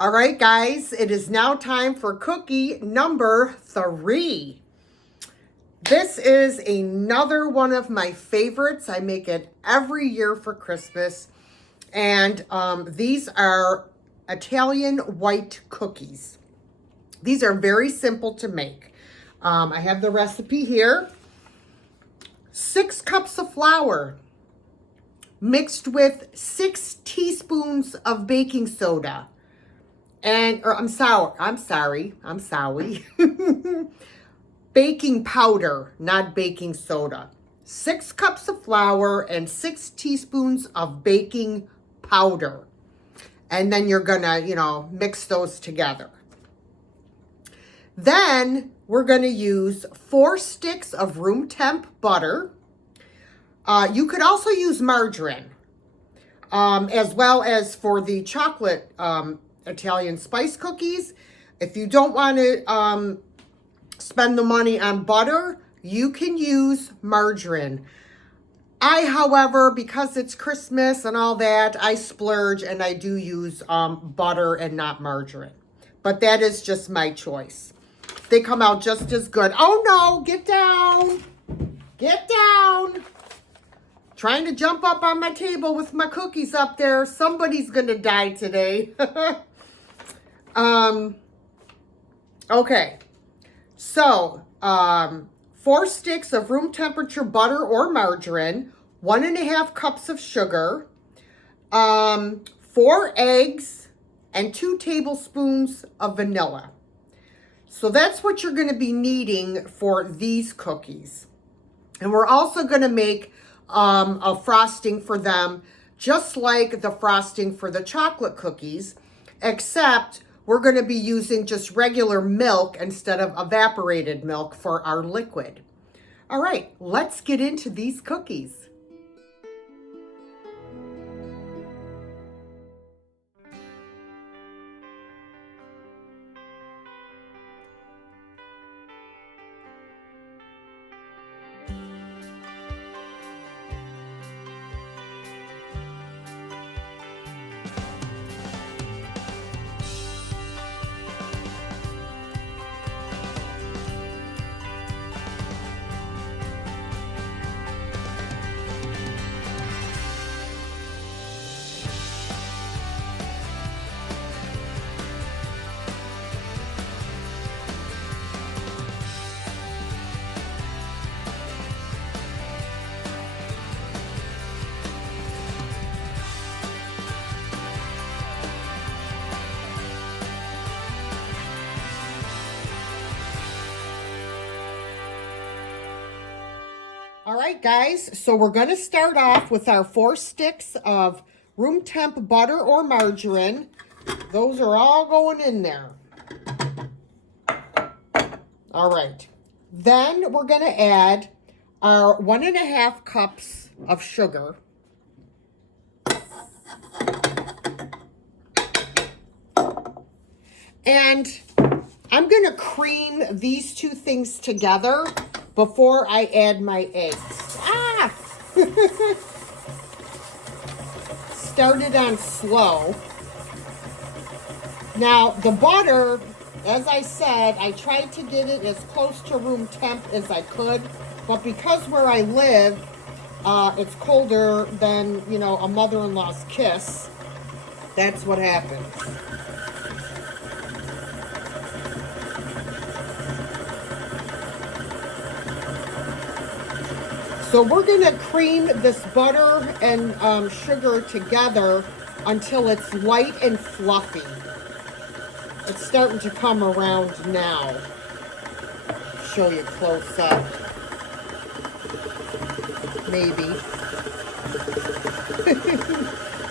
All right, guys, it is now time for cookie number 3. This is another one of my favorites. I make it every year for Christmas. And these are Italian white cookies. These are very simple to make. I have the recipe here. 6 cups of flour mixed with 6 teaspoons of baking soda. I'm sorry. Baking powder, not baking soda. 6 cups of flour and 6 teaspoons of baking powder. And then you're gonna, mix those together. Then we're gonna use 4 sticks of room temp butter. You could also use margarine, as well as for the chocolate Italian spice cookies. If you don't want to spend the money on butter, you can use margarine. However, because it's Christmas and all that, I splurge and I do use butter and not margarine. But that is just my choice. They come out just as good. Oh no, get down. Get down. Trying to jump up on my table with my cookies up there. Somebody's going to die today. Okay. So, 4 sticks of room temperature butter or margarine, 1.5 cups of sugar, 4 eggs, and 2 tablespoons of vanilla. So that's what you're going to be needing for these cookies. And we're also going to make a frosting for them, just like the frosting for the chocolate cookies, except we're going to be using just regular milk instead of evaporated milk for our liquid. All right, let's get into these cookies. All right, guys, so we're going to start off with our 4 sticks of room temp butter or margarine. Those are all going in there. All right. Then we're going to add our 1.5 cups of sugar. And I'm going to cream these 2 things together before I add my eggs. Started on slow. Now, the butter, as I said, I tried to get it as close to room temp as I could, but because where I live, it's colder than, a mother-in-law's kiss. That's what happens. So we're going to cream this butter and sugar together until it's light and fluffy. It's starting to come around now. Show you close up. Maybe.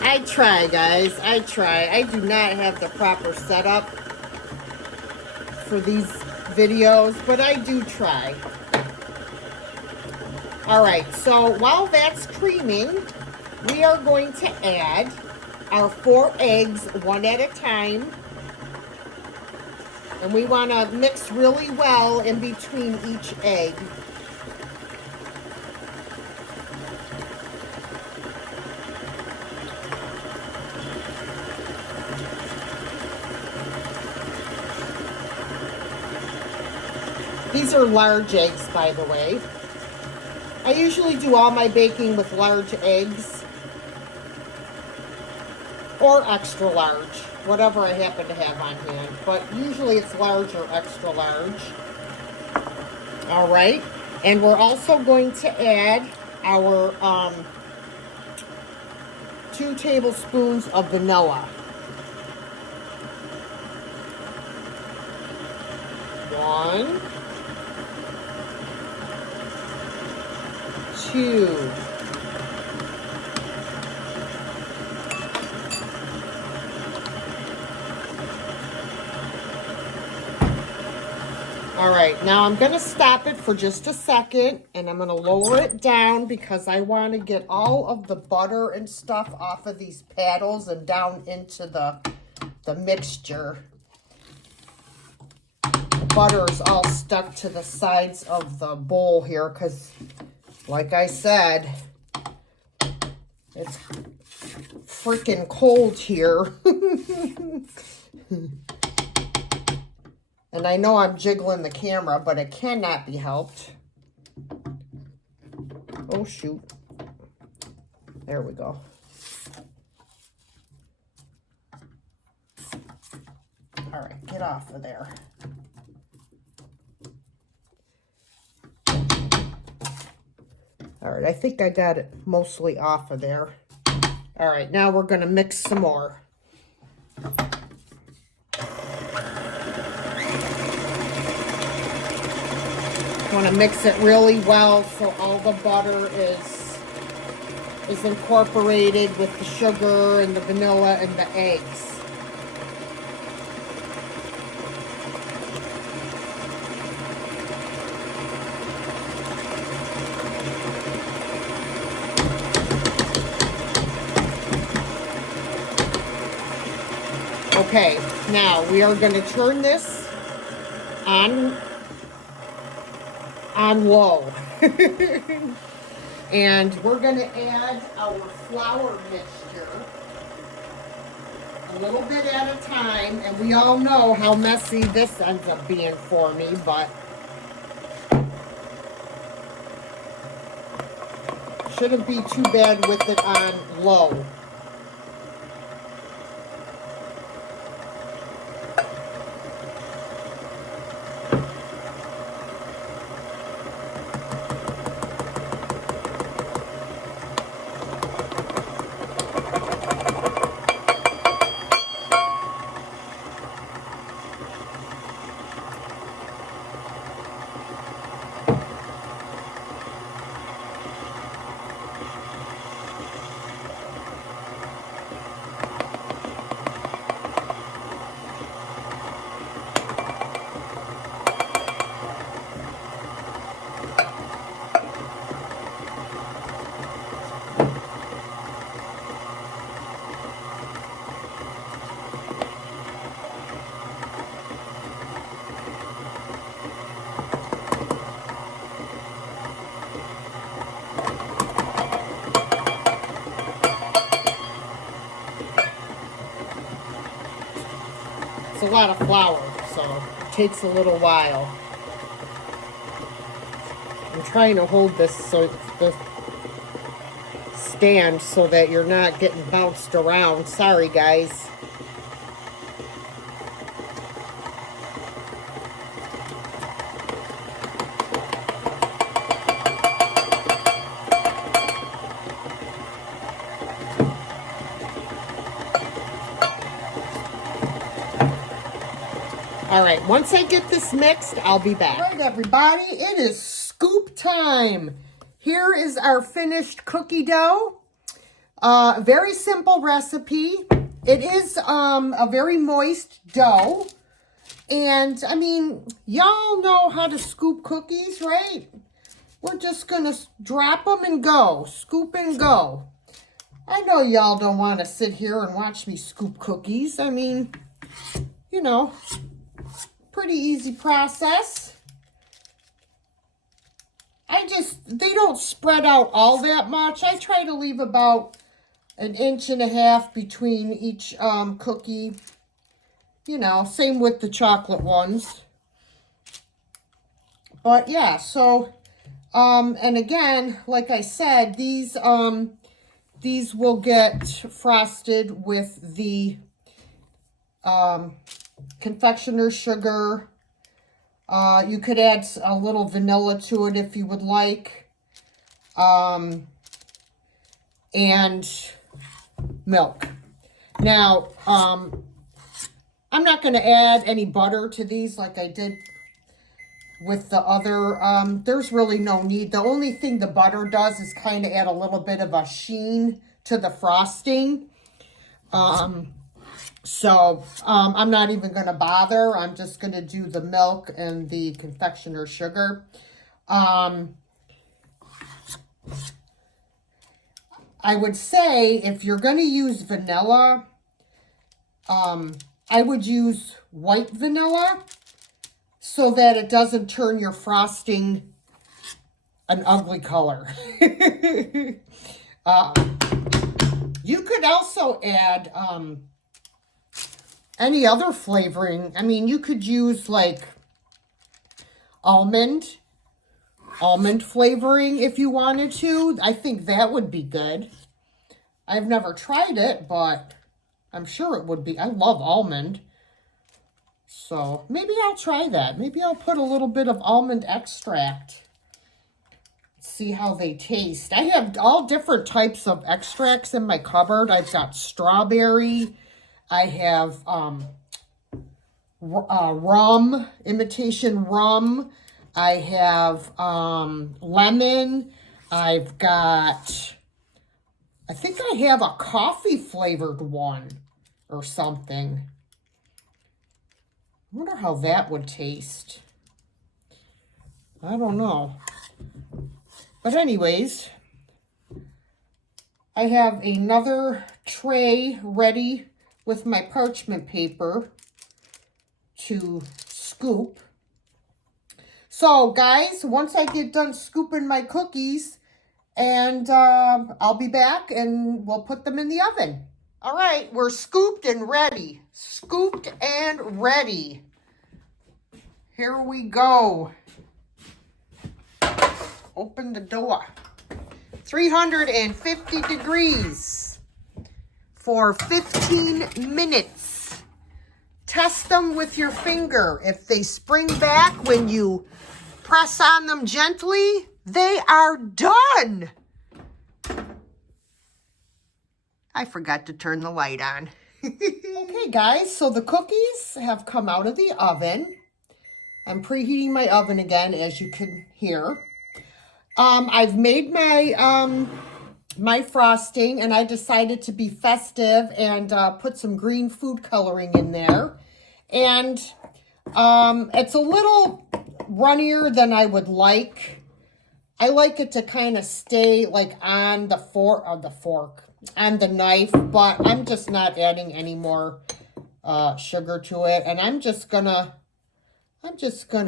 I try, guys. I try. I do not have the proper setup for these videos, but I do try. All right, so while that's creaming, we are going to add our 4 eggs one at a time. And we want to mix really well in between each egg. These are large eggs, by the way. I usually do all my baking with large eggs or extra large, whatever I happen to have on hand. But usually it's large or extra large. All right. And we're also going to add our 2 tablespoons of vanilla. 1, 2. All right, now I'm going to stop it for just a second, and I'm going to lower it down because I want to get all of the butter and stuff off of these paddles and down into the mixture. The butter is all stuck to the sides of the bowl here because, like I said, it's freaking cold here. And I know I'm jiggling the camera, but it cannot be helped. Oh, shoot. There we go. All right, get off of there. All right, I think I got it mostly off of there. All right, now we're going to mix some more. Want to mix it really well so all the butter is incorporated with the sugar and the vanilla and the eggs. Okay, now we are going to turn this on low. And we're going to add our flour mixture a little bit at a time. And we all know how messy this ends up being for me, but shouldn't be too bad with it on low. It's a lot of flour, so it takes a little while. I'm trying to hold this so the stand so that you're not getting bounced around. Sorry, guys. All right, once I get this mixed, I'll be back. All right, everybody, it is scoop time. Here is our finished cookie dough. Very simple recipe. It is a very moist dough. And, I mean, y'all know how to scoop cookies, right? We're just going to drop them and go. Scoop and go. I know y'all don't want to sit here and watch me scoop cookies. I mean, you know, pretty easy process. They don't spread out all that much. I try to leave about 1.5 inches between each cookie. You know, same with the chocolate ones. But yeah, so, and again, like I said, these will get frosted with the confectioner sugar. You could add a little vanilla to it if you would like. And milk. Now, I'm not going to add any butter to these like I did with the other. There's really no need. The only thing the butter does is kind of add a little bit of a sheen to the frosting. So I'm not even going to bother. I'm just going to do the milk and the confectioner sugar. I would say if you're going to use vanilla, I would use white vanilla so that it doesn't turn your frosting an ugly color. You could also add any other flavoring. I mean, you could use like almond flavoring if you wanted to. I think that would be good. I've never tried it, but I'm sure it would be. I love almond. So maybe I'll try that. Maybe I'll put a little bit of almond extract. See how they taste. I have all different types of extracts in my cupboard. I've got strawberry. I have rum, imitation rum. I have lemon. I've got, I think I have a coffee flavored one or something. I wonder how that would taste. I don't know. But anyways, I have another tray ready with my parchment paper to scoop. So guys, once I get done scooping my cookies, and I'll be back and we'll put them in the oven. All right, we're scooped and ready. Scooped and ready. Here we go. Open the door. 350 degrees for 15 minutes. Test them with your finger. If they spring back when you press on them gently, they are done. I forgot to turn the light on. Okay, guys, so the cookies have come out of the oven. I'm preheating my oven again, as you can hear. I've made my my frosting, and I decided to be festive and put some green food coloring in there. And it's a little runnier than I would like. I like it to kind of stay like on the fork, on the knife, but I'm just not adding any more sugar to it. And I'm just gonna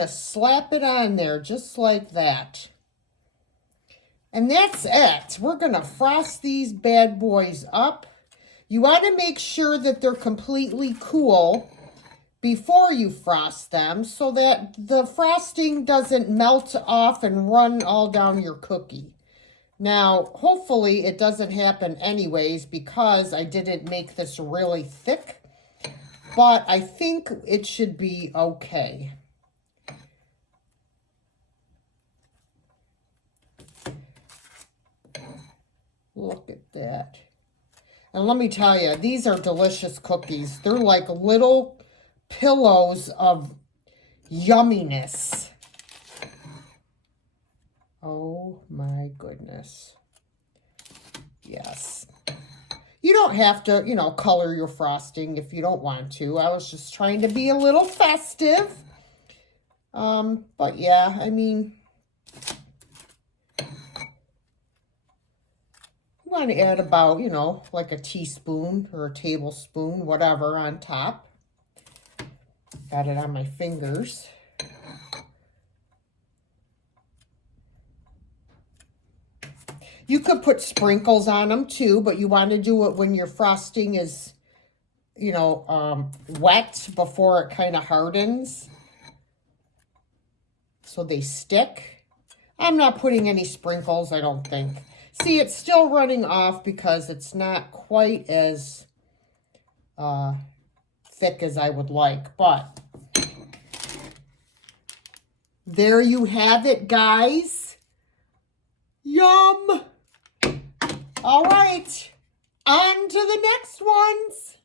slap it on there just like that. And that's it. We're gonna frost these bad boys up. You want to make sure that they're completely cool before you frost them so that the frosting doesn't melt off and run all down your cookie. Now, hopefully it doesn't happen anyways because I didn't make this really thick, but I think it should be okay. Look at that. And let me tell you, these are delicious cookies. They're like little pillows of yumminess. Oh my goodness. Yes. You don't have to, color your frosting if you don't want to. I was just trying to be a little festive. But yeah, I mean, you want to add about, like a teaspoon or a tablespoon, whatever, on top. Got it on my fingers. You could put sprinkles on them too, but you want to do it when your frosting is, wet before it kind of hardens. so they stick. I'm not putting any sprinkles, I don't think. See, it's still running off because it's not quite as thick as I would like, but there you have it, guys. Yum! All right, on to the next ones.